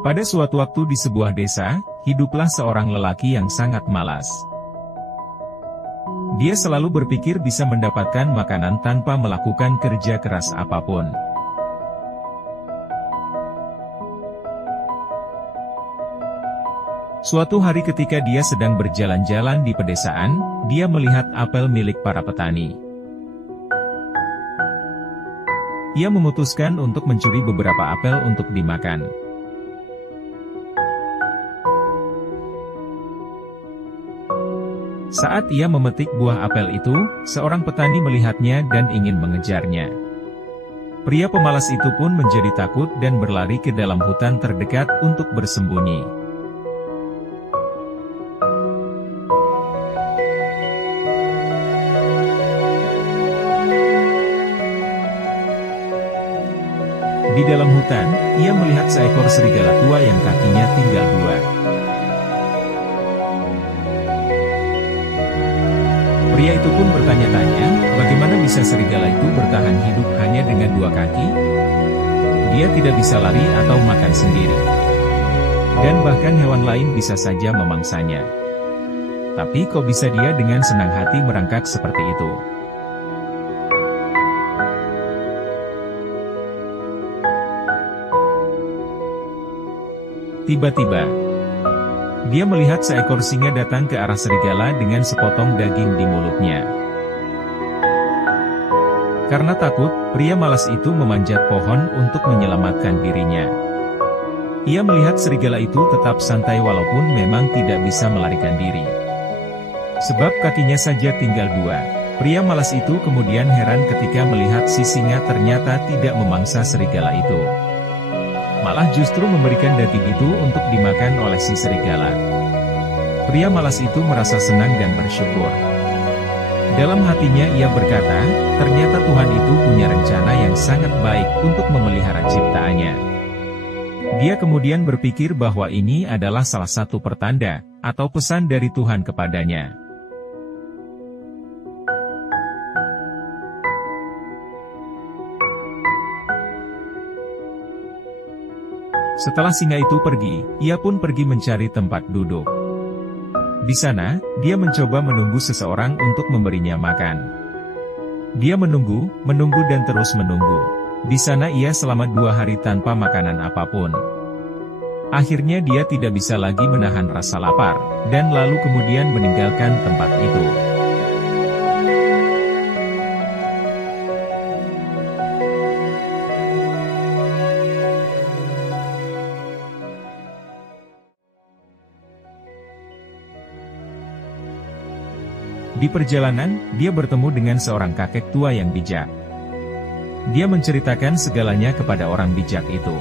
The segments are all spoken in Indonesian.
Pada suatu waktu di sebuah desa, hiduplah seorang lelaki yang sangat malas. Dia selalu berpikir bisa mendapatkan makanan tanpa melakukan kerja keras apapun. Suatu hari ketika dia sedang berjalan-jalan di pedesaan, dia melihat apel milik para petani. Ia memutuskan untuk mencuri beberapa apel untuk dimakan. Saat ia memetik buah apel itu, seorang petani melihatnya dan ingin mengejarnya. Pria pemalas itu pun menjadi takut dan berlari ke dalam hutan terdekat untuk bersembunyi. Di dalam hutan, ia melihat seekor serigala tua yang kakinya tinggal dua. Pria itu pun bertanya-tanya, bagaimana bisa serigala itu bertahan hidup hanya dengan dua kaki? Dia tidak bisa lari atau makan sendiri. Dan bahkan hewan lain bisa saja memangsanya. Tapi kok bisa dia dengan senang hati merangkak seperti itu? Tiba-tiba, dia melihat seekor singa datang ke arah serigala dengan sepotong daging di mulutnya. Karena takut, pria malas itu memanjat pohon untuk menyelamatkan dirinya. Ia melihat serigala itu tetap santai walaupun memang tidak bisa melarikan diri. Sebab kakinya saja tinggal dua. Pria malas itu kemudian heran ketika melihat si singa ternyata tidak memangsa serigala itu. Malah justru memberikan daging itu untuk dimakan oleh si serigala. Pria malas itu merasa senang dan bersyukur. Dalam hatinya ia berkata, ternyata Tuhan itu punya rencana yang sangat baik untuk memelihara ciptaannya. Dia kemudian berpikir bahwa ini adalah salah satu pertanda, atau pesan dari Tuhan kepadanya. Setelah singa itu pergi, ia pun pergi mencari tempat duduk. Di sana, dia mencoba menunggu seseorang untuk memberinya makan. Dia menunggu dan terus menunggu. Di sana ia selama 2 hari tanpa makanan apapun. Akhirnya dia tidak bisa lagi menahan rasa lapar, dan lalu kemudian meninggalkan tempat itu. Di perjalanan, dia bertemu dengan seorang kakek tua yang bijak. Dia menceritakan segalanya kepada orang bijak itu.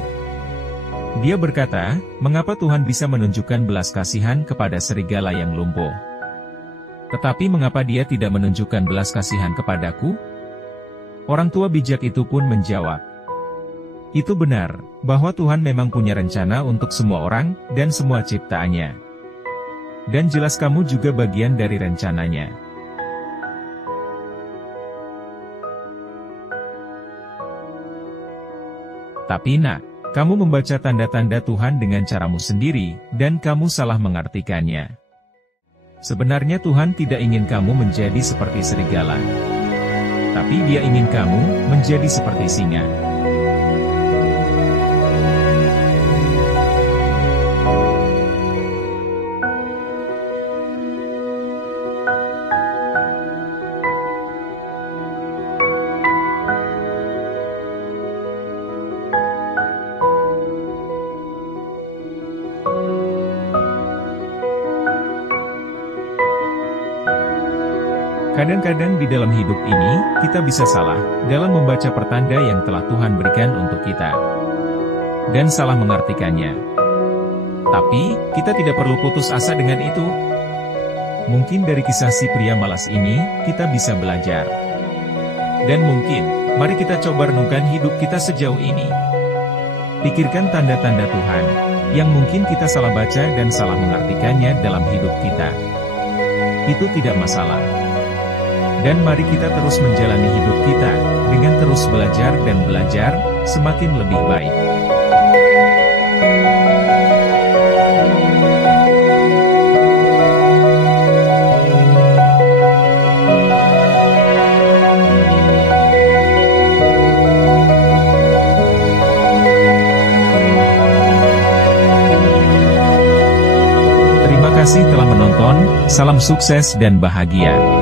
Dia berkata, mengapa Tuhan bisa menunjukkan belas kasihan kepada serigala yang lumpuh? Tetapi mengapa dia tidak menunjukkan belas kasihan kepadaku? Orang tua bijak itu pun menjawab, itu benar, bahwa Tuhan memang punya rencana untuk semua orang, dan semua ciptaannya. Dan jelas kamu juga bagian dari rencananya. Tapi nak, kamu membaca tanda-tanda Tuhan dengan caramu sendiri, dan kamu salah mengartikannya. Sebenarnya Tuhan tidak ingin kamu menjadi seperti serigala. Tapi Dia ingin kamu menjadi seperti singa. Kadang-kadang di dalam hidup ini, kita bisa salah dalam membaca pertanda yang telah Tuhan berikan untuk kita. Dan salah mengartikannya. Tapi, kita tidak perlu putus asa dengan itu. Mungkin dari kisah si pria malas ini, kita bisa belajar. Dan mungkin, mari kita coba renungkan hidup kita sejauh ini. Pikirkan tanda-tanda Tuhan, yang mungkin kita salah baca dan salah mengartikannya dalam hidup kita. Itu tidak masalah. Dan mari kita terus menjalani hidup kita, dengan terus belajar dan belajar, semakin lebih baik. kasih telah menonton, salam sukses dan bahagia.